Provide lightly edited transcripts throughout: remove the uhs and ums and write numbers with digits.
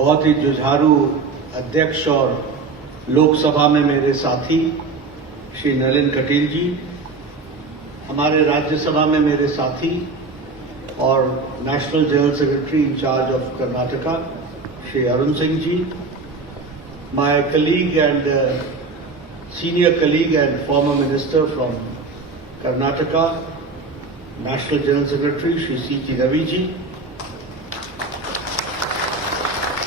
बहुत ही जुझारू अध्यक्ष और लोकसभा में मेरे साथी श्री नलिन कटील जी, हमारे राज्यसभा में मेरे साथी और national general secretary incharge of Karnataka Shri Arun Singh ji, my colleague and senior colleague and former minister from Karnataka, national general secretary Shri C.T. Ravi ji,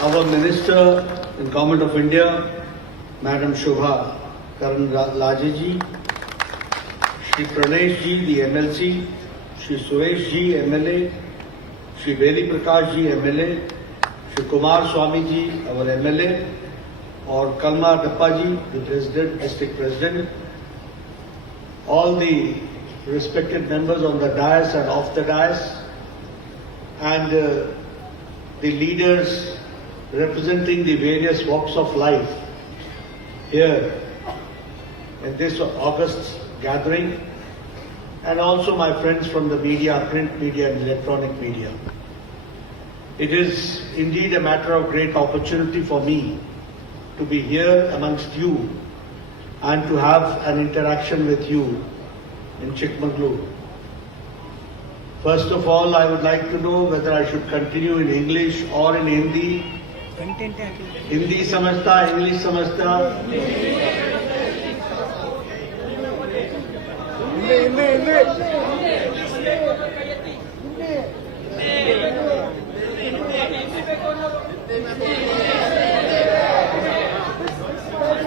our Minister in Government of India, Madam Shobha Karandelaje ji, Shri Pranesh ji, the MLC, Shri Suresh ji, MLA, Shri Veli Prakash ji, MLA, Shri Kumar Swami ji, our MLA, और Kalma Dappa ji, the President, District President, all the respected members on the dais and off the dais, and the leaders representing the various walks of life here in this August gathering, and also my friends from the media, print media and electronic media. It is indeed a matter of great opportunity for me to be here amongst you and to have an interaction with you in Chikmagalur. First of all, I would like to know whether I should continue in English or in Hindi. Hindi समझता, English समझता?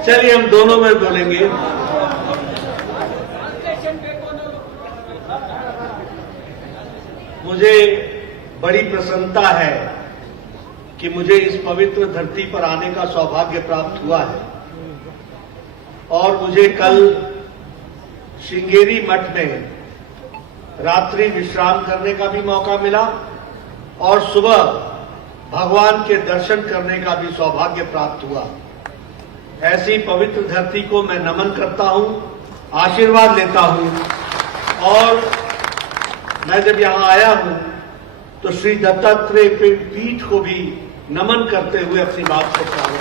चलिए हम दोनों में बोलेंगे। मुझे बड़ी प्रसन्नता है कि मुझे इस पवित्र धरती पर आने का सौभाग्य प्राप्त हुआ है और मुझे कल श्रृंगेरी मठ में रात्रि विश्राम करने का भी मौका मिला और सुबह भगवान के दर्शन करने का भी सौभाग्य प्राप्त हुआ। ऐसी पवित्र धरती को मैं नमन करता हूं, आशीर्वाद लेता हूं और मैं जब यहां आया हूं तो श्री दत्तात्रेय पीठ को भी नमन करते हुए अपनी बात को प्रारंभ।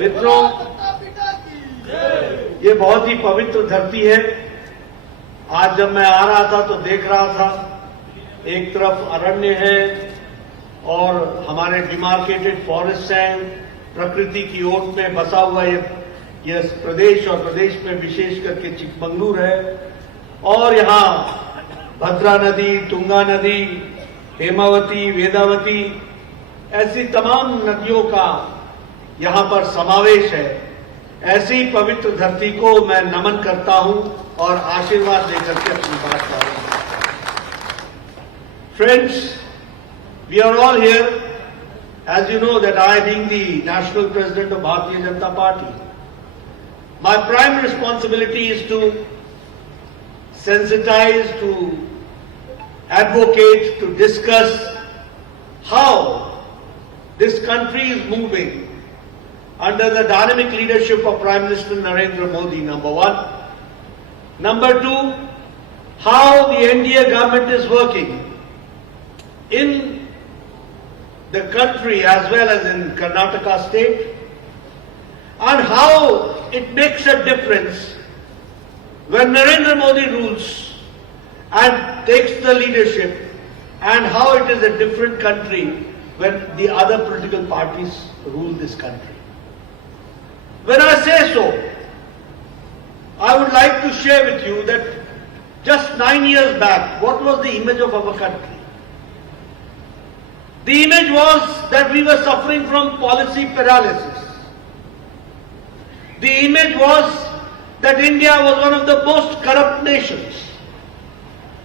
मित्रों, ये बहुत ही पवित्र धरती है। आज जब मैं आ रहा था तो देख रहा था, एक तरफ अरण्य है और हमारे डिमार्केटेड फॉरेस्ट हैं, प्रकृति की ओट में बसा हुआ यह प्रदेश और प्रदेश में विशेष करके चिकमंगलूर है और यहाँ भद्रा नदी, तुंगा नदी, हेमावती, वेदावती, ऐसी तमाम नदियों का यहाँ पर समावेश है। ऐसी पवित्र धरती को मैं नमन करता हूं और आशीर्वाद देकर के अपनी बात कर रहा हूं। Friends, we are all here, as you know that I being the National President of Bharatiya Janata Party, my prime responsibility is to sensitize, to advocate, to discuss how this country is moving under the dynamic leadership of Prime Minister Narendra Modi, number one. Number two, how the NDA government is working in the country as well as in Karnataka state, and how it makes a difference when Narendra Modi rules and takes the leadership, and how it is a different country when the other political parties rule this country. When I say so, I would like to share with you that just 9 years back, what was the image of our country? The image was that we were suffering from policy paralysis. The image was that India was one of the most corrupt nations.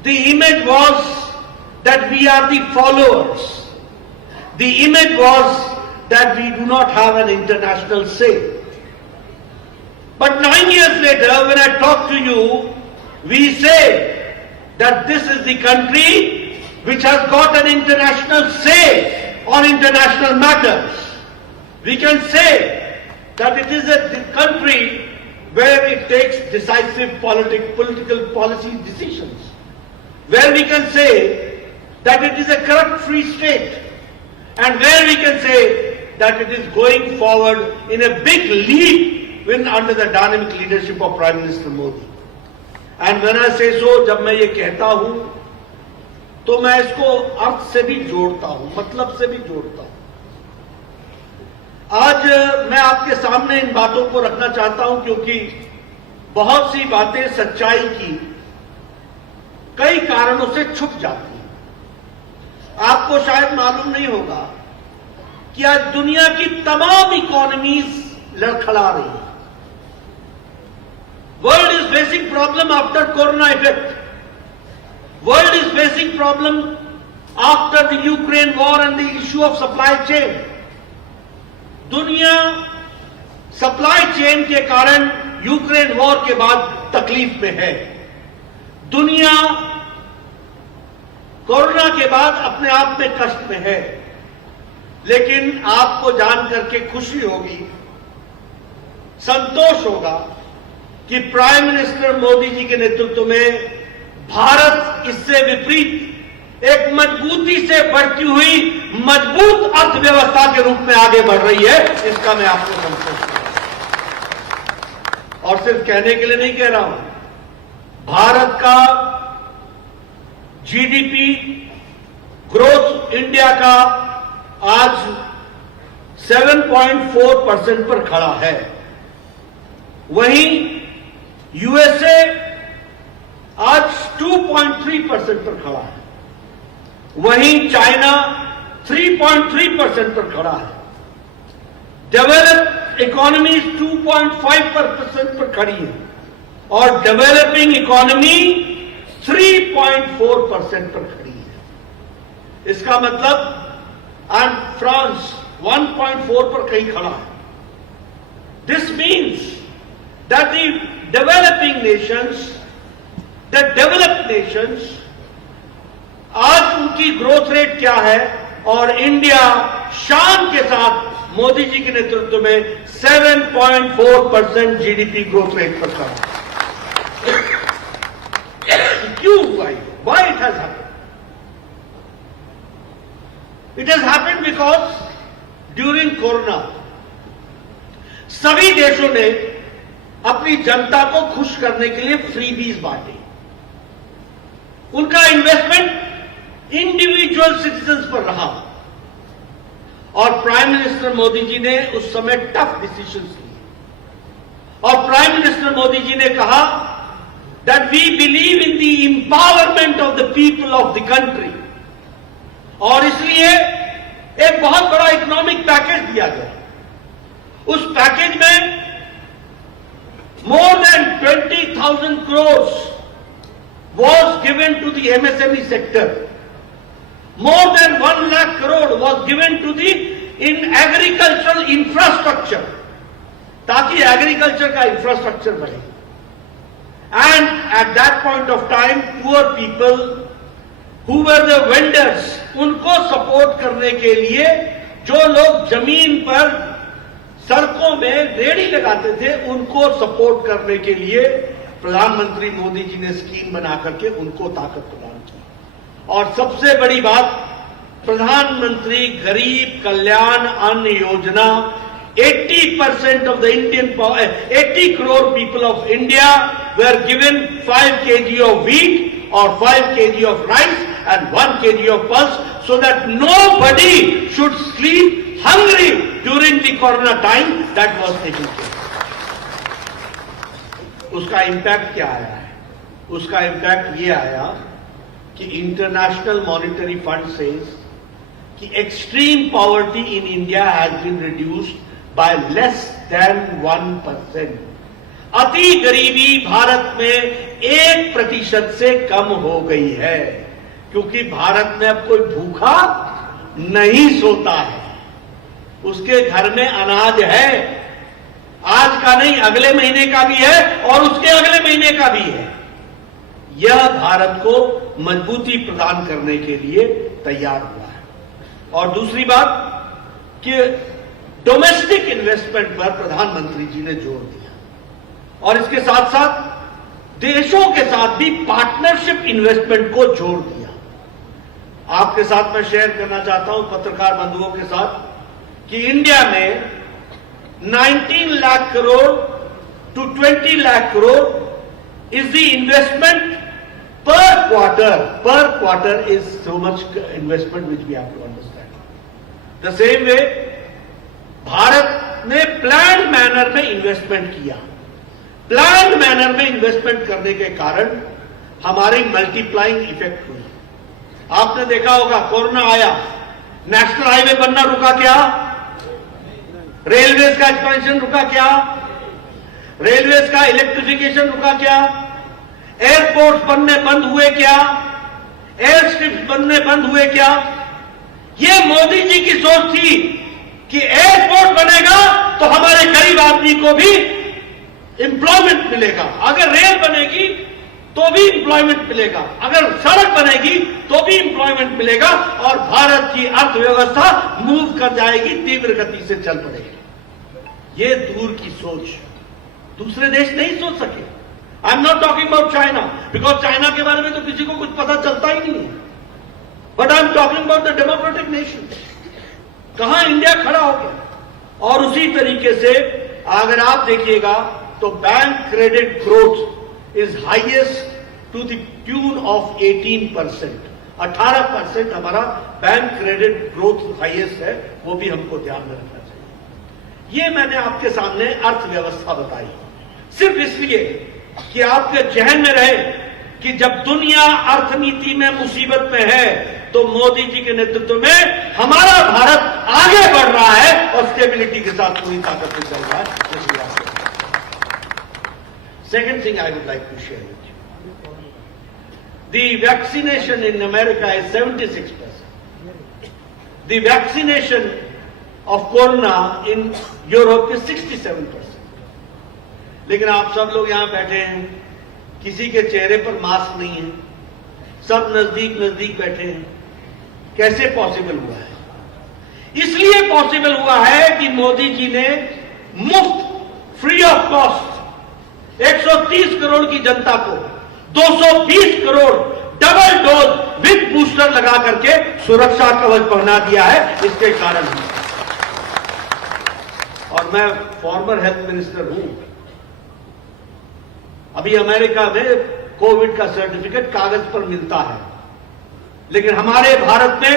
The image was that we are the followers. The image was that we do not have an international say. But 9 years later, when I talk to you, we say that this is the country which has got an international say on international matters. We can say that it is a country where it takes decisive political policy decisions, where we can say that it is a corrupt free state, and where we can say that it is going forward in a big leap when under the dynamic leadership of Prime Minister Modi. And when I say so, जब मैं ये कहता हूं तो मैं इसको अर्थ से भी जोड़ता हूं, मतलब से भी जोड़ता हूं। आज मैं आपके सामने इन बातों को रखना चाहता हूं क्योंकि बहुत सी बातें सच्चाई की कई कारणों से छुप जाती हैं। आपको शायद मालूम नहीं होगा कि आज दुनिया की तमाम इकोनॉमीज लड़खड़ा रही है। World is facing problem after corona effect. World is facing problem after the Ukraine war and the issue of supply chain. दुनिया सप्लाई चेन के कारण यूक्रेन वॉर के बाद तकलीफ में है। दुनिया कोरोना के बाद अपने आप में कष्ट में है। लेकिन आपको जान करके खुशी होगी, संतोष होगा कि प्राइम मिनिस्टर मोदी जी के नेतृत्व में भारत इससे विपरीत एक मजबूती से बढ़ती हुई मजबूत अर्थव्यवस्था के रूप में आगे बढ़ रही है। इसका मैं आपको संतोष करता हूं और सिर्फ कहने के लिए नहीं कह रहा हूं। भारत का जीडीपी ग्रोथ इंडिया का आज 7.4% पर खड़ा है। वहीं यूएसए आज 2.3% पर खड़ा है। वहीं चाइना 3.3% पर खड़ा है। डेवलप्ड इकोनॉमी 2.5% पर खड़ी है और डेवलपिंग इकोनॉमी 3.4% पर खड़ी है। इसका मतलब एंड फ्रांस 1.4 पर कहीं खड़ा है। This means that the developing Nations, the developed Nations, आज उनकी ग्रोथ रेट क्या है और इंडिया शान के साथ मोदी जी के नेतृत्व में 7.4% जीडीपी ग्रोथ रेट पर खड़ा है। क्यों हुआ? Why it has happened? It has happened because during Corona सभी देशों ने अपनी जनता को खुश करने के लिए फ्रीबीज बांटे। उनका इन्वेस्टमेंट इंडिविजुअल सिटीजन्स पर रहा और प्राइम मिनिस्टर मोदी जी ने उस समय टफ डिसीजंस लिए और प्राइम मिनिस्टर मोदी जी ने कहा that we believe in the empowerment of the people of the country और इसलिए एक बहुत बड़ा इकोनॉमिक पैकेज दिया गया। उस पैकेज में more than 20,000 crores was given to the MSME sector. More than 1 lakh crore was given to the in agricultural infrastructure ताकि एग्रीकल्चर का इंफ्रास्ट्रक्चर बढ़े। And at that point of time, poor people who were the vendors, उनको support करने के लिए जो लोग जमीन पर सड़कों में रेहड़ी लगाते थे, उनको सपोर्ट करने के लिए प्रधानमंत्री मोदी जी ने स्कीम बना करके उनको ताकत प्रदान की। और सबसे बड़ी बात, प्रधानमंत्री गरीब कल्याण अन्न योजना 80% of the Indian 80 crore people of India were given 5 kg of wheat or 5 kg of rice and 1 kg of pulse so that nobody should sleep hungry during the corona time that was taking place. उसका impact क्या आया है? उसका impact ये आया कि international monetary fund says कि extreme poverty in India has been reduced by less than 1%. अति गरीबी भारत में 1% से कम हो गई है क्योंकि भारत में अब कोई भूखा नहीं सोता है। उसके घर में अनाज है, आज का नहीं अगले महीने का भी है और उसके अगले महीने का भी है। यह भारत को मजबूती प्रदान करने के लिए तैयार हुआ है। और दूसरी बात कि डोमेस्टिक इन्वेस्टमेंट पर प्रधानमंत्री जी ने जोर दिया और इसके साथ साथ देशों के साथ भी पार्टनरशिप इन्वेस्टमेंट को जोर दिया। आपके साथ मैं शेयर करना चाहता हूं, पत्रकार बंधुओं के साथ, कि इंडिया में 19 lakh crore to 20 lakh crore is the investment per quarter. Per quarter is so much investment which we have to understand. The same way, Bharat ने प्लान्ड मैनर में इन्वेस्टमेंट किया। प्लान्ड मैनर में इन्वेस्टमेंट करने के कारण हमारी मल्टीप्लाइंग इफेक्ट हुई। आपने देखा होगा, कोरोना आया, नेशनल हाईवे बनना रुका क्या? रेलवेज का एक्सपेंशन रुका क्या? रेलवेज का इलेक्ट्रिफिकेशन रुका क्या? एयरपोर्ट्स बनने बंद हुए क्या? एयर स्ट्रिप्स बनने बंद हुए क्या? ये मोदी जी की सोच थी कि एयरपोर्ट बनेगा तो हमारे गरीब आदमी को भी एम्प्लॉयमेंट मिलेगा, अगर रेल बनेगी तो भी एम्प्लॉयमेंट मिलेगा, अगर सड़क बनेगी तो भी एम्प्लॉयमेंट मिलेगा और भारत की अर्थव्यवस्था मूव कर जाएगी, तीव्र गति से चल पड़ेगी। ये दूर की सोच दूसरे देश नहीं सोच सके। I am not talking about China, because China के बारे में तो किसी को कुछ पता चलता ही नहीं है, but I am talking about the democratic nation. कहां इंडिया खड़ा हो गया। और उसी तरीके से अगर आप देखिएगा तो bank credit growth is highest to the tune of 18%। 18% हमारा बैंक क्रेडिट ग्रोथ हाईएस्ट है, वो भी हमको ध्यान में रखना चाहिए। ये मैंने आपके सामने अर्थव्यवस्था बताई सिर्फ इसलिए कि आपके जहन में रहे कि जब दुनिया अर्थनीति में मुसीबत में है तो मोदी जी के नेतृत्व में हमारा भारत आगे बढ़ रहा है और स्टेबिलिटी के साथ पूरी ताकत से चल रहा है। Second thing I would like to share with you, the vaccination in America is 76%, the vaccination of corona in Europe is 67%। लेकिन आप सब लोग यहां बैठे हैं, किसी के चेहरे पर मास्क नहीं है, सब नजदीक नजदीक बैठे हैं। कैसे पॉसिबल हुआ है? इसलिए पॉसिबल हुआ है कि मोदी जी ने मुफ्त, फ्री ऑफ कॉस्ट 130 करोड़ की जनता को 220 crore double dose with booster लगा करके सुरक्षा कवच पहना दिया है। इसके कारण और मैं फॉर्मर हेल्थ मिनिस्टर हूं। अभी अमेरिका में कोविड का सर्टिफिकेट कागज पर मिलता है, लेकिन हमारे भारत में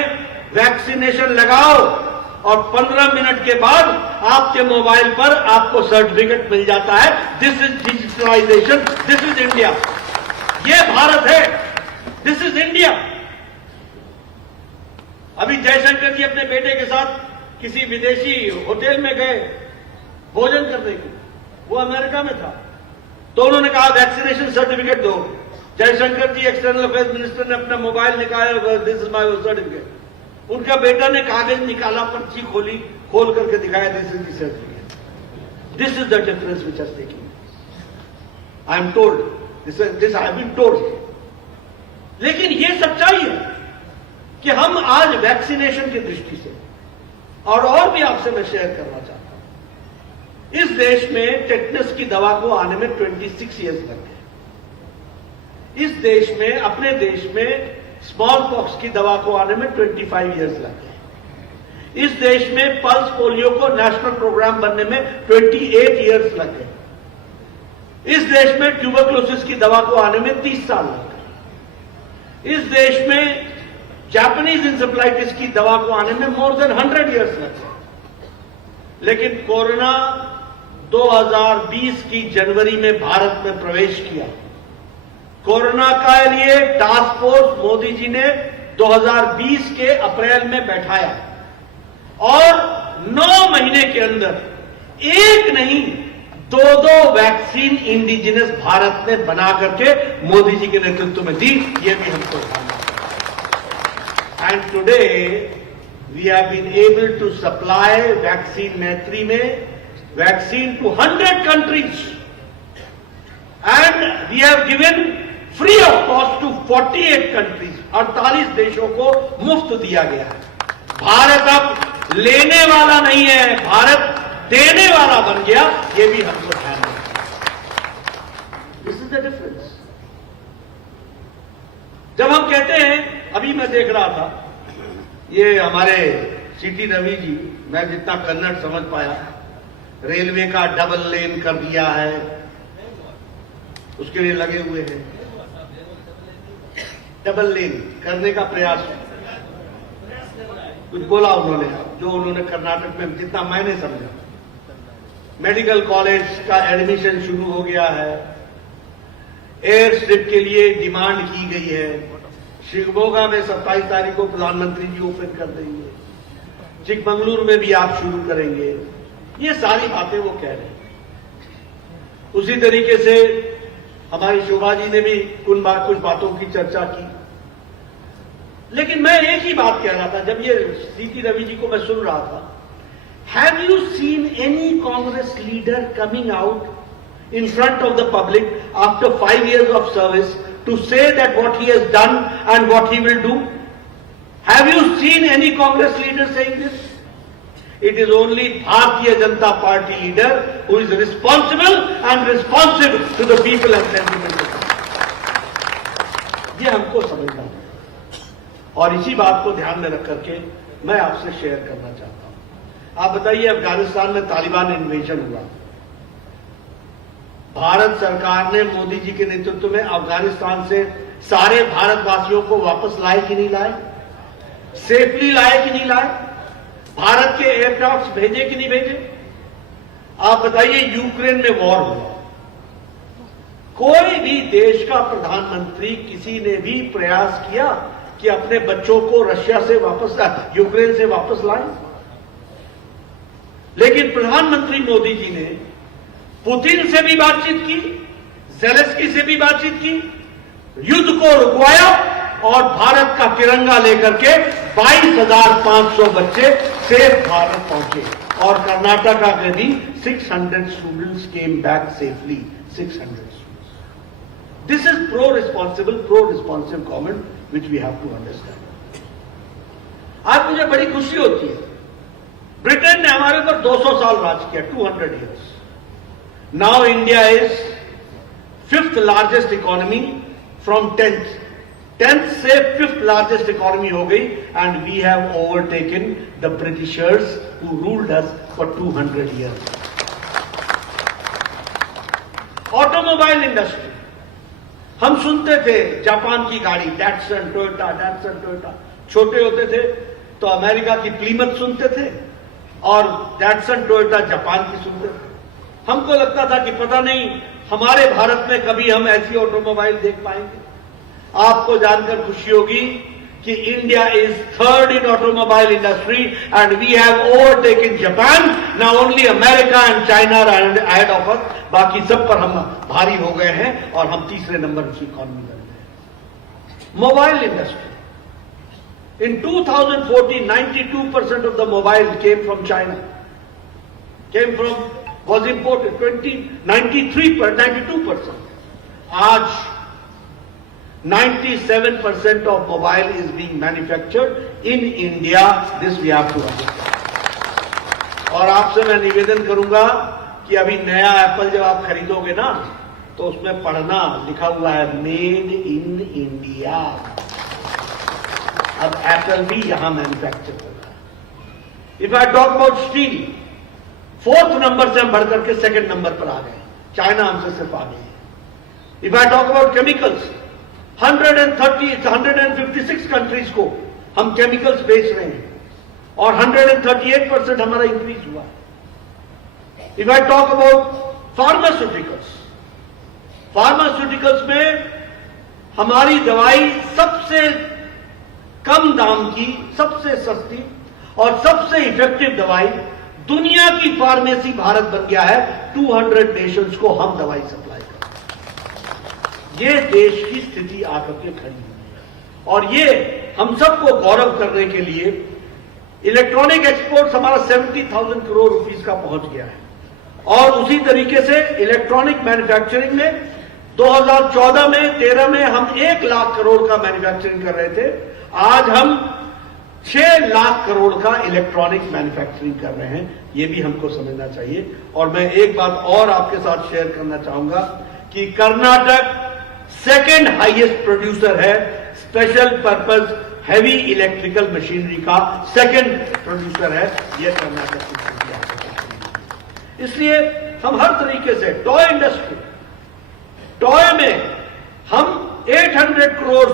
वैक्सीनेशन लगाओ और 15 मिनट के बाद आपके मोबाइल पर आपको सर्टिफिकेट मिल जाता है। This is digitalisation, this is India. ये भारत है, दिस इज इंडिया। अभी जयशंकर जी अपने बेटे के साथ किसी विदेशी होटल में गए भोजन करने के, वो अमेरिका में था, तो उन्होंने कहा वैक्सीनेशन सर्टिफिकेट दो। जयशंकर जी एक्सटर्नल अफेयर्स मिनिस्टर ने अपना मोबाइल निकाला, दिस इज माय सर्टिफिकेट। उनका बेटा ने कागज निकाला, पर्ची खोली, खोल करके दिखाया, this is the certificate. This is the difference which is taking. I am told this I have been told. लेकिन ये सच्चाई है कि हम आज वैक्सीनेशन की दृष्टि से और भी आपसे मैं शेयर करना चाहता हूं। इस देश में टेटनस की दवा को आने में 26 ईयर्स लग गए। इस देश में, अपने देश में स्मॉल पॉक्स की दवा को आने में 25 ईयर्स लग गए। इस देश में पल्स पोलियो को नेशनल प्रोग्राम बनने में 28 ईयर्स लग गए। इस देश में ट्यूबरक्लोसिस की दवा को आने में 30 साल लग गए। इस देश में जापानीज इंसेफ्लाइटिस की दवा को आने में मोर देन 100 ईयर्स लग गए। लेकिन कोरोना 2020 की जनवरी में भारत में प्रवेश किया। कोरोना के लिए टास्क फोर्स मोदी जी ने 2020 के अप्रैल में बैठाया और 9 महीने के अंदर एक नहीं 2 वैक्सीन इंडिजिनस भारत ने बना करके मोदी जी के नेतृत्व में दी। ये भी हमको ध्यान रखना। And today we have been able to supply vaccine Maitri में vaccine to 100 countries and we have given free of cost to 48 countries. 48 देशों को मुफ्त दिया गया है। भारत अब लेने वाला नहीं है, भारत देने वाला बन गया। ये भी हमको ध्यान रखना। This is the difference. जब हम कहते हैं, अभी मैं देख रहा था ये हमारे सीटी रवि जी, मैं जितना कन्नड़ समझ पाया, रेलवे का डबल लेन कर दिया है, उसके लिए लगे हुए हैं। डबल लेन करने का प्रयास कुछ बोला उन्होंने, जो उन्होंने कर्नाटक में, जितना मैंने समझा। मेडिकल कॉलेज का एडमिशन शुरू हो गया है, एयर स्ट्रिप के लिए डिमांड की गई है। शिवमोगा में 27 तारीख को प्रधानमंत्री जी ओपन कर देंगे, चिकमंगलुरु में भी आप शुरू करेंगे। ये सारी बातें वो कह रहे हैं। उसी तरीके से हमारी शोभा जी ने भी कुछ बातों की चर्चा की। लेकिन मैं एक ही बात कह रहा था, जब ये सीटी रवि जी को मैं सुन रहा था, have you seen any Congress leader coming out in front of the public after 5 years of service to say that what he has done and what he will do? Have you seen any Congress leader saying this? It is only Bharatiya Janata Party leader who is responsible and responsive to the people and sentiment. ये हमको समझना है और इसी बात को ध्यान में रख करके मैं आपसे शेयर करना चाहता हूं। आप बताइए, अफगानिस्तान में तालिबान इन्वेजन हुआ, भारत सरकार ने मोदी जी के नेतृत्व में अफगानिस्तान से सारे भारतवासियों को वापस लाए कि नहीं लाए? सेफली लाए कि नहीं लाए? भारत के एयरक्राफ्ट भेजे कि नहीं भेजे? आप बताइए, यूक्रेन में वॉर हुआ, कोई भी देश का प्रधानमंत्री किसी ने भी प्रयास किया कि अपने बच्चों को रशिया से वापस, यूक्रेन से वापस लाए? लेकिन प्रधानमंत्री मोदी जी ने पुतिन से भी बातचीत की, ज़ेलेंस्की से भी बातचीत की, युद्ध को रुकवाया और भारत का तिरंगा लेकर के 22,500 बच्चे सेफ भारत पहुंचे। और कर्नाटका के भी 600 students came back safely, 600 students. This is pro responsive government which we have to understand. आज मुझे बड़ी खुशी होती है, ब्रिटेन ने हमारे ऊपर 200 साल राज किया, 200 years। Now India is 5th largest economy from 10th. 10th से 5th largest economy हो गई and we have overtaken the Britishers who ruled us for 200 years. Automobile industry, हम सुनते थे जापान की गाड़ी डैटसन टोयोटा, छोटे होते थे तो अमेरिका की प्लीमथ सुनते थे और डैटसन टोयोटा जापान की सुनते थे। हमको लगता था कि पता नहीं हमारे भारत में कभी हम ऐसी ऑटोमोबाइल देख पाएंगे। आपको जानकर खुशी होगी कि India is 3rd in automobile industry and we have overtaken Japan. Now only America and China are ahead of us, बाकी सब पर हम भारी हो गए हैं और हम 3रे नंबर की इकॉनमी बन गए। Mobile industry, in 2014 92% of the mobile came from China, was imported, 92%. आज 97% of mobile is being manufactured in India. This we have to understand. और आपसे मैं निवेदन करूंगा कि अभी नया एप्पल जब आप खरीदोगे ना, तो उसमें पढ़ना लिखा हुआ है मेड इन इंडिया। अब एप्पल भी यहां मैन्युफैक्चर होगा। If I talk about steel, 4th number से हम बढ़कर के 2nd नंबर पर आ गए, चाइना हमसे सिर्फ आगे है। If I talk about chemicals, 156 countries को हम केमिकल्स बेच रहे हैं और 138% हमारा इंक्रीज हुआ। If I talk about pharmaceuticals में हमारी दवाई सबसे कम दाम की, सबसे सस्ती और सबसे इफेक्टिव दवाई, दुनिया की फार्मेसी भारत बन गया है। 200 नेशंस को हम दवाई सप्लाई करते हैं। ये देश की स्थिति आकर के खड़ी हुई है और ये हम सबको गौरव करने के लिए इलेक्ट्रॉनिक एक्सपोर्ट्स हमारा 70,000 करोड़ रुपीस का पहुंच गया है। और उसी तरीके से इलेक्ट्रॉनिक मैन्युफैक्चरिंग में 2014 में 13 में हम 1 लाख करोड़ का मैन्युफैक्चरिंग कर रहे थे, आज हम 6 लाख करोड़ का इलेक्ट्रॉनिक मैन्युफैक्चरिंग कर रहे हैं। ये भी हमको समझना चाहिए। और मैं एक बात और आपके साथ शेयर करना चाहूंगा कि कर्नाटक 2nd हाईएस्ट प्रोड्यूसर है special purpose heavy electrical machinery का सेकंड प्रोड्यूसर है ये कर्नाटक की स्थिति। इसलिए हम हर तरीके से टॉय इंडस्ट्री, टॉय में हम 800 करोड़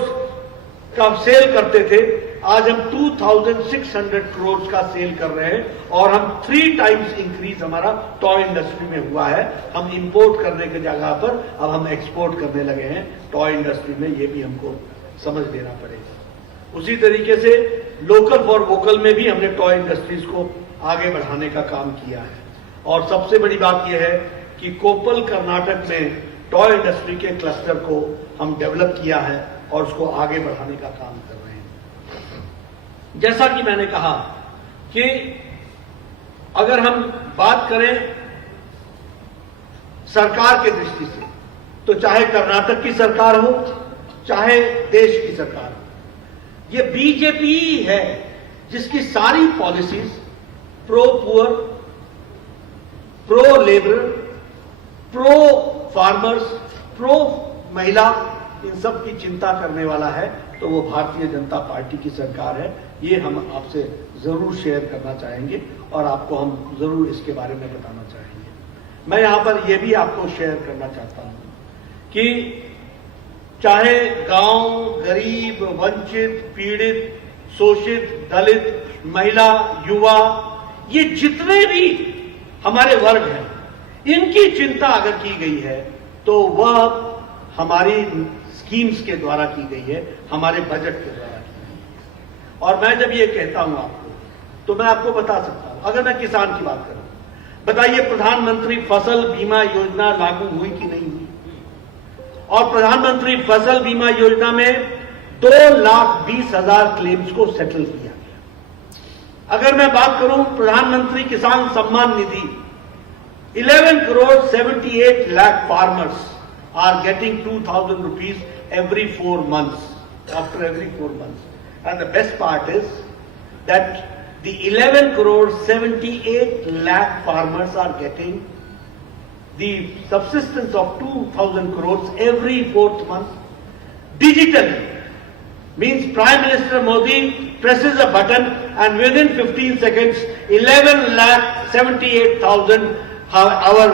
का सेल करते थे, आज हम 2600 करोड़ का सेल कर रहे हैं और हम 3 टाइम्स इंक्रीज हमारा टॉय इंडस्ट्री में हुआ है। हम इंपोर्ट करने की जगह पर अब हम एक्सपोर्ट करने लगे हैं टॉय इंडस्ट्री में, ये भी हमको समझ लेना पड़ेगा। उसी तरीके से लोकल फॉर वोकल में भी हमने टॉय इंडस्ट्रीज को आगे बढ़ाने का काम किया है। और सबसे बड़ी बात यह है कि कोप्पल कर्नाटक में टॉय इंडस्ट्री के क्लस्टर को हम डेवलप किया है और उसको आगे बढ़ाने का काम कर रहे हैं। जैसा कि मैंने कहा कि अगर हम बात करें सरकार के दृष्टि से, तो चाहे कर्नाटक की सरकार हो चाहे देश की सरकार हो, ये बीजेपी है जिसकी सारी policies pro poor, pro labour, pro farmers, pro महिला, इन सब की चिंता करने वाला है। तो वो भारतीय जनता पार्टी की सरकार है। ये हम आपसे जरूर शेयर करना चाहेंगे और आपको हम जरूर इसके बारे में बताना चाहेंगे। मैं यहां पर यह भी आपको शेयर करना चाहता हूं कि चाहे गांव, गरीब, वंचित, पीड़ित, शोषित, दलित, महिला, युवा, ये जितने भी हमारे वर्ग हैं, इनकी चिंता अगर की गई है तो वह हमारी स्कीम्स के द्वारा की गई है, हमारे बजट के द्वारा की गई है। और मैं जब ये कहता हूं आपको, तो मैं आपको बता सकता हूं, अगर मैं किसान की बात करूं, बताइए प्रधानमंत्री फसल बीमा योजना लागू हुई कि नहीं हुई? और प्रधानमंत्री फसल बीमा योजना में 2,20,000 क्लेम्स को सेटल किया गया। अगर मैं बात करूं प्रधानमंत्री किसान Samman Nidhi, 11,78 lakh farmers are getting 2,000 rupees every 4 months, after every 4 months. And the best part is that the 11,78 lakh farmers are getting the subsistence of 2,000 crores every 4th month digitally. Means Prime Minister Modi presses a button and within 15 seconds 11,78,000 our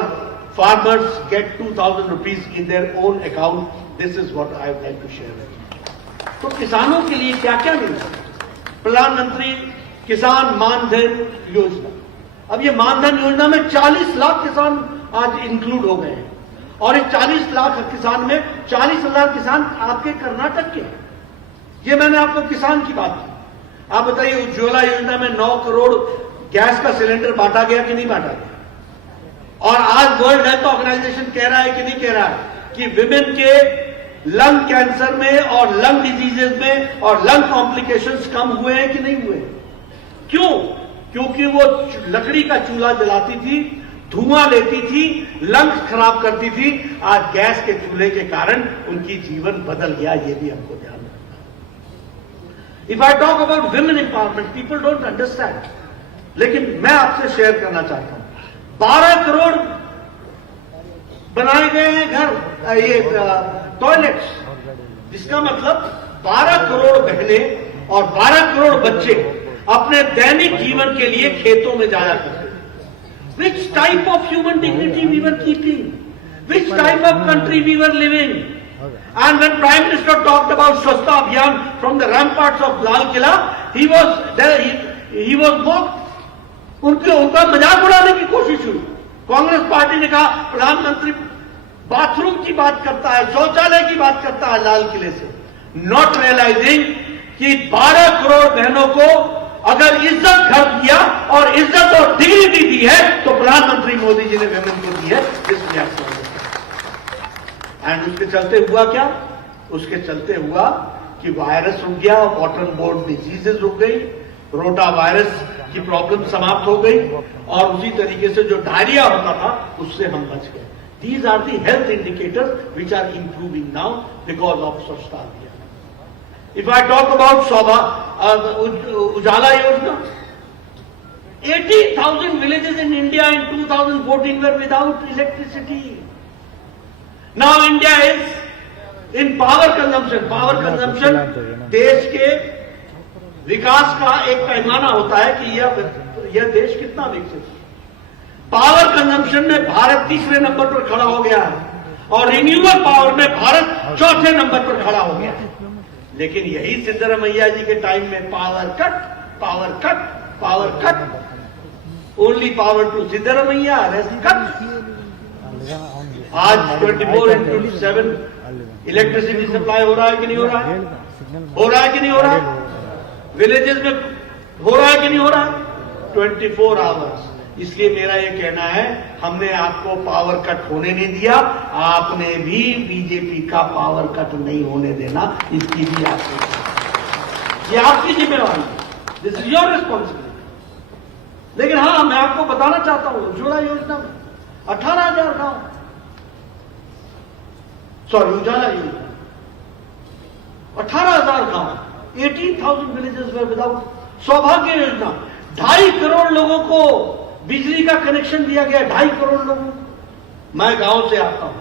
farmers get 2,000 rupees in their own account. This is what I would like to share with you. तो किसानों के लिए क्या क्या मिलता है? प्रधानमंत्री किसान मानधन योजना। अब ये मानधन योजना में 40 लाख किसान आज इंक्लूड हो गए हैं और इस 40 लाख किसान में 40,000 किसान आपके कर्नाटक के हैं। ये मैंने आपको किसान की बात की। आप बताइए उज्ज्वला योजना में 9 करोड़ गैस का सिलेंडर बांटा गया कि नहीं बांटा गया? और आज वर्ल्ड हेल्थ ऑर्गेनाइजेशन कह रहा है कि नहीं कह रहा है कि विमेन के लंग कैंसर में और लंग डिजीजेज में और लंग कॉम्प्लिकेशंस कम हुए हैं कि नहीं हुए? क्यों? क्योंकि वो लकड़ी का चूल्हा जलाती थी, धुआं लेती थी, लंग्स खराब करती थी। आज गैस के चूल्हे के कारण उनकी जीवन बदल गया। ये भी हमको ध्यान रखना। If I talk about women empowerment, people don't understand, लेकिन मैं आपसे शेयर करना चाहता हूं 12 करोड़ बनाए गए हैं घर, ये टॉयलेट्स, जिसका मतलब 12 करोड़ बहनें और 12 करोड़ बच्चे अपने दैनिक जीवन के लिए खेतों में जाया करते हैं। Which type of human dignity we were keeping? Which type of country we were living? And when Prime Minister talked about Swachhta Abhiyan from the ramparts of Lal Killa, he was there, he was mocked. उनका मजाक उड़ाने की कोशिश हुई। Congress party ने कहा प्रधानमंत्री bathroom की बात करता है, शौचालय की बात करता है लाल किले से, नॉट रियलाइजिंग कि 12 करोड़ बहनों को अगर इज्जत घर दिया और इज्जत और डिग्निटी दी है तो प्रधानमंत्री मोदी जी ने विमेन को दी है। इसलिए आप एंड उसके चलते हुआ क्या? उसके चलते हुआ कि वायरस रुक गया, वाटर बोर्ड डिजीजेज रुक गई, रोटा वायरस की प्रॉब्लम समाप्त हो गई और उसी तरीके से जो डायरिया होता था उससे हम बच गए। These are the health indicators which are improving now because of Swachhta Abhiyan. If I talk about Ujala Yojana, 80,000 villages in India in 2014 were without electricity. Now India is in power consumption. Power consumption देश के विकास का एक पैमाना होता है कि यह देश कितना विकसित है। पावर कंजम्पशन में भारत तीसरे नंबर पर खड़ा हो गया है और रिन्यूएबल पावर में भारत चौथे नंबर पर खड़ा हो गया है। लेकिन यही सिद्धरामैया जी के टाइम में power cut, power cut, power cut, only power to Siddaramaiah, rest cut. आज 24/7 इलेक्ट्रिसिटी सप्लाई हो रहा है कि नहीं हो रहा है? हो रहा है कि नहीं हो रहा है? विलेजेस में हो रहा है कि नहीं हो रहा है? 24 आवर्स। इसलिए मेरा ये कहना है, हमने आपको पावर कट होने नहीं दिया, आपने भी बीजेपी का पावर कट नहीं होने देना, इसकी भी आपकी, ये आपकी जिम्मेवारी है। This is your responsibility. लेकिन हाँ, मैं आपको बताना चाहता हूं, उज्ज्वला योजना में 18,000 गांव, सॉरी उजाला योजना 18,000 गांव, 18,000 विलेजेस वर विदाउट। सौभाग्य योजना 2.5 करोड़ लोगों को बिजली का कनेक्शन दिया गया, 2.5 करोड़ लोगों को। मैं गांव से आता हूं,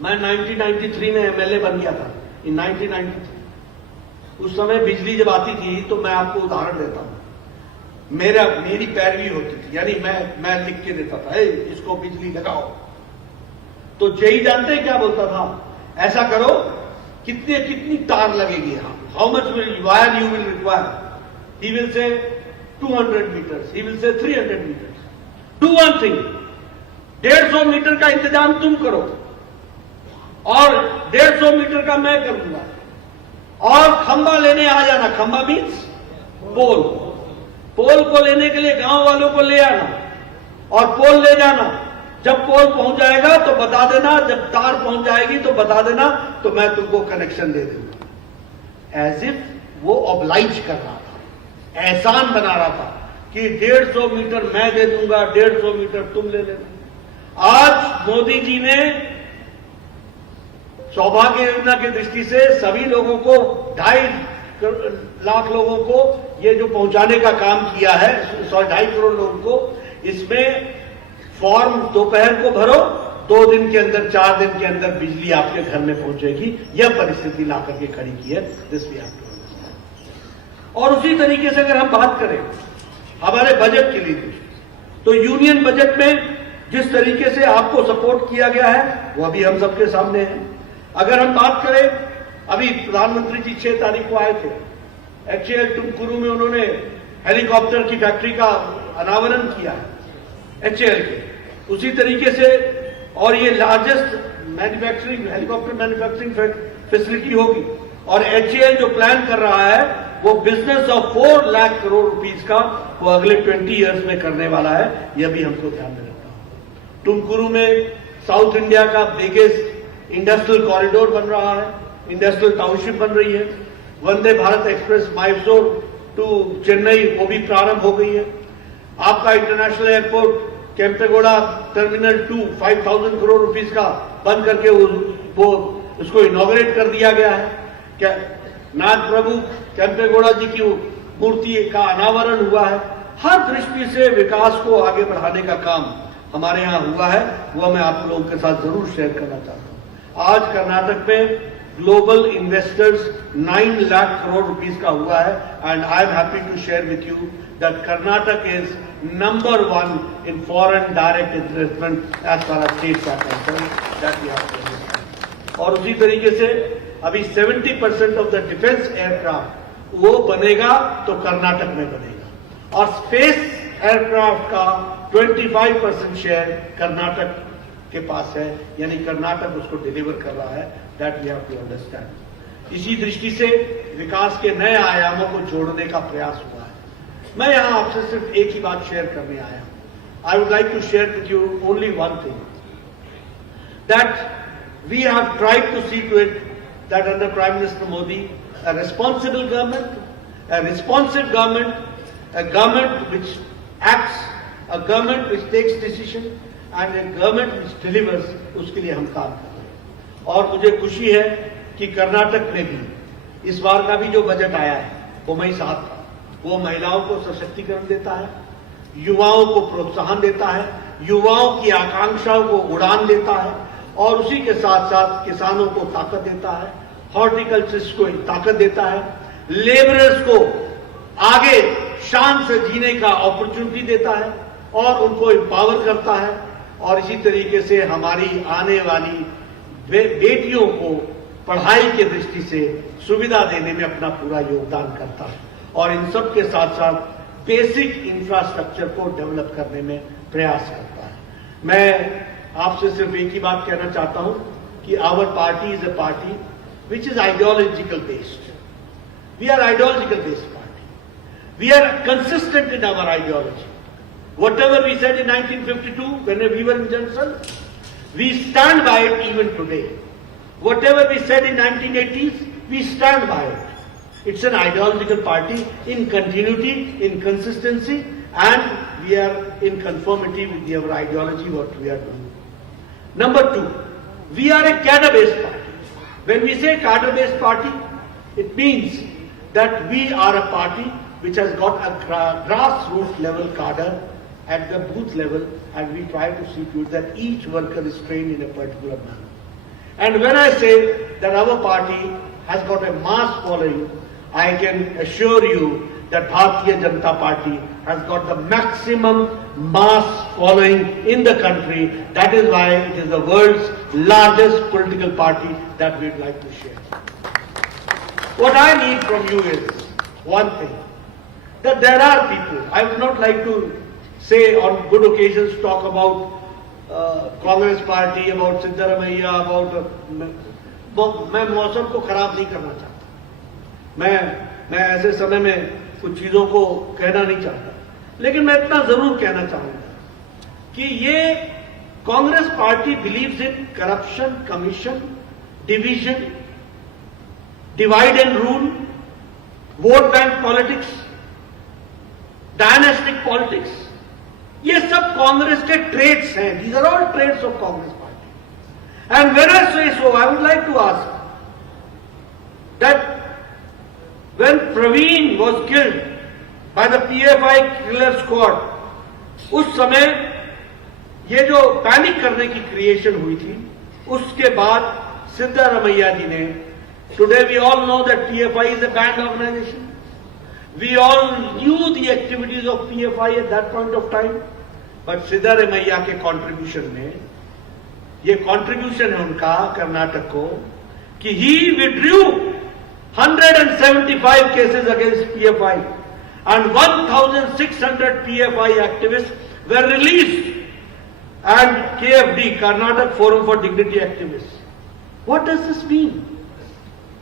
मैं 1993 में एमएलए बन गया था, इन 1993। उस समय बिजली जब आती थी तो मैं आपको उदाहरण देता हूं, मेरी पैरवी होती थी, यानी मैं लिख के देता था, इसको बिजली लगाओ। तो जेई जानते हैं क्या बोलता था? ऐसा करो, कितनी तार लगेगी, how much wire you will require. He will say 200 meters, he will say 300 meters. Do one thing, 150 metre का इंतजाम तुम करो और 150 मीटर का मैं करूंगा, और खंबा लेने आ जाना। खंबा मीन्स पोल। पोल को लेने के लिए गांव वालों को ले आना और पोल ले जाना। जब पोल पहुंच जाएगा तो बता देना, जब तार पहुंच जाएगी तो बता देना, तो मैं तुमको कनेक्शन दे दूंगा। एज इफ वो ऑब्लाइज कर रहा था, एहसान बना रहा था कि 150 मीटर मैं दे दूंगा, 150 मीटर तुम ले लेना। आज मोदी जी ने सौभाग्य योजना की दृष्टि से सभी लोगों को, 2.5 लाख लोगों को ये जो पहुंचाने का काम किया है, 2.5 करोड़ लोगों को, इसमें फॉर्म दोपहर को भरो, 2 दिन के अंदर, 4 दिन के अंदर बिजली आपके घर में पहुंचेगी। यह परिस्थिति ला करके खड़ी की है दिस वी हैव टू। और उसी तरीके से अगर हम बात करें हमारे बजट के लिए, तो यूनियन बजट में जिस तरीके से आपको सपोर्ट किया गया है वो अभी हम सबके सामने है। अगर हम बात करें, अभी प्रधानमंत्री जी 6 तारीख को आए थे, HAL टुमकुरू में उन्होंने हेलीकॉप्टर की फैक्ट्री का अनावरण किया है HAL के। उसी तरीके से, और ये largest manufacturing, helicopter manufacturing facility होगी। और HAL जो प्लान कर रहा है वो business of 4 lakh crore rupees का वो अगले 20 इयर्स में करने वाला है। यह भी हमको ध्यान में रखना होगा। टुमकुरू में साउथ इंडिया का बिगेस्ट इंडस्ट्रियल कॉरिडोर बन रहा है, इंडस्ट्रियल टाउनशिप बन रही है। वंदे भारत एक्सप्रेस माइसोर टू चेन्नई वो भी प्रारंभ हो गई है। आपका international airport Kempegowda terminal 2 5,000 crore rupees का बन करके वो उसको इनॉग्रेट कर दिया गया है। क्या नाथ प्रभु केम्पेगौड़ा जी की मूर्ति का अनावरण हुआ है। हर दृष्टि से विकास को आगे बढ़ाने का काम हमारे यहाँ हुआ है, वो मैं आप लोगों के साथ जरूर शेयर करना चाहता हूँ। आज कर्नाटक में global investors 9 lakh crore rupees का हुआ है, and I am happy to share with you that Karnataka is number 1 in foreign direct investment as far as states are concerned, that we have to understand. और उसी तरीके से अभी 70% ऑफ द डिफेंस एयरक्राफ्ट वो बनेगा तो कर्नाटक में बनेगा, और स्पेस एयरक्राफ्ट का 25% शेयर कर्नाटक के पास है, यानी कर्नाटक उसको डिलीवर कर रहा है। That we have to understand. इसी दृष्टि से विकास के नए आयामों को जोड़ने का प्रयास हुआ है। मैं यहां आपसे सिर्फ एक ही बात शेयर करने आया हूं। I would like to share with you only one thing, that we have tried to see to it that under Prime Minister Modi, a responsible government, a responsive government, a government which acts, a government which takes decision, and a government which delivers, उसके लिए हम काम कर रहे हैं। और मुझे खुशी है कि कर्नाटक में भी इस बार का भी जो बजट आया है वो मई 7 था, वो महिलाओं को सशक्तिकरण देता है, युवाओं को प्रोत्साहन देता है, युवाओं की आकांक्षाओं को उड़ान देता है, और उसी के साथ साथ किसानों को ताकत देता है, हॉर्टिकल्चरिस्ट को ताकत देता है, लेबरर्स को आगे शान से जीने का अपॉर्चुनिटी देता है और उनको एम्पावर करता है, और इसी तरीके से हमारी आने वाली बेटियों को पढ़ाई के दृष्टि से सुविधा देने में अपना पूरा योगदान करता है, और इन सब के साथ साथ बेसिक इंफ्रास्ट्रक्चर को डेवलप करने में प्रयास करता है। मैं आपसे सिर्फ एक ही बात कहना चाहता हूं कि our party is a party which is ideological based. We are ideological based party. We are consistent in our ideology. Whatever we said in 1952 when we were in Johnson, we stand by it even today. Whatever we said in 1980s, we stand by it. It's an ideological party in continuity, in consistency, and we are in conformity with our ideology, what we are doing. Number two, we are a cadre-based party. When we say cadre-based party, it means that we are a party which has got a grassroots level cadre at the booth level, and we try to see to it that each worker is trained in a particular manner. And when I say that our party has got a mass following, I can assure you that Bharatiya Janata Party has got the maximum mass following in the country. That is why it is the world's largest political party that we'd like to share. What I need from you is one thing, that there are people, I would not like to say on good occasions talk about Congress party, about Siddaramaiah, about मैं मौसम को खराब नहीं करना चाहता, मैं ऐसे समय में कुछ चीजों को कहना नहीं चाहता, लेकिन मैं इतना जरूर कहना चाहूंगा कि ये Congress party believes in corruption, commission, division, divide and rule, vote bank politics, dynastic politics. ये सब कांग्रेस के ट्रेड्स हैं। These are all traits of Congress party. And when I say so, I would like to ask that when Praveen was killed by the PFI killer squad, उस समय ये जो panic करने की क्रिएशन हुई थी, उसके बाद सिद्धारमैया जी ने, today we all know that PFI is a banned organisation. We all knew the activities of PFI at that point of time, but Siddaramaiah के कंट्रीब्यूशन में, ये कंट्रीब्यूशन है उनका कर्नाटक को, कि he withdrew 175 cases against PFI and 1,600 PFI activists were released, and KFD, Karnataka Forum for Dignity activists. What does this mean?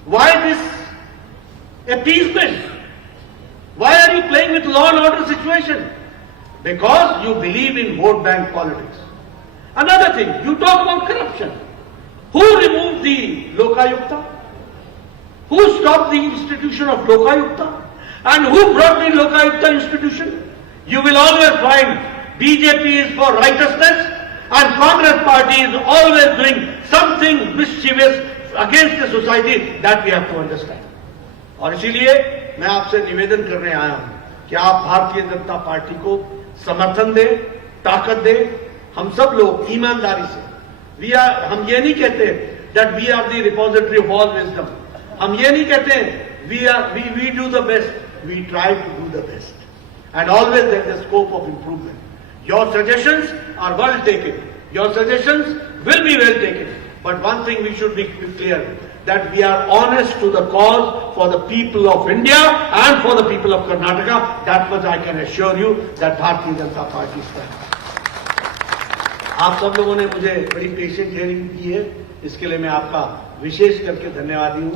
Why this appeasement? Why are you playing with law and order situation? Because you believe in vote bank politics. Another thing, you talk about corruption. Who removed the Lokayukta? Who stopped the institution of Lokayukta? And who brought the Lokayukta institution? You will always find BJP is for righteousness and Congress party is always doing something mischievous against the society. That we have to understand. और इसीलिए मैं आपसे निवेदन करने आया हूं कि आप भारतीय जनता पार्टी को समर्थन दें, ताकत दें। हम सब लोग ईमानदारी से, हम ये नहीं कहते that we are the repository of all wisdom, हम ये नहीं कहते we do the best, we try to do the best and always there is scope of improvement. Your suggestions are well taken, your suggestions will be well taken, but one thing we should be clear, that we are honest to the cause for the people of India and for the people of Karnataka. That much I can assure you that Bharatiya Janata Party stands. आप सब लोगों ने मुझे बड़ी patient hearing की है, इसके लिए मैं आपका विशेष करके धन्यवादी हूं।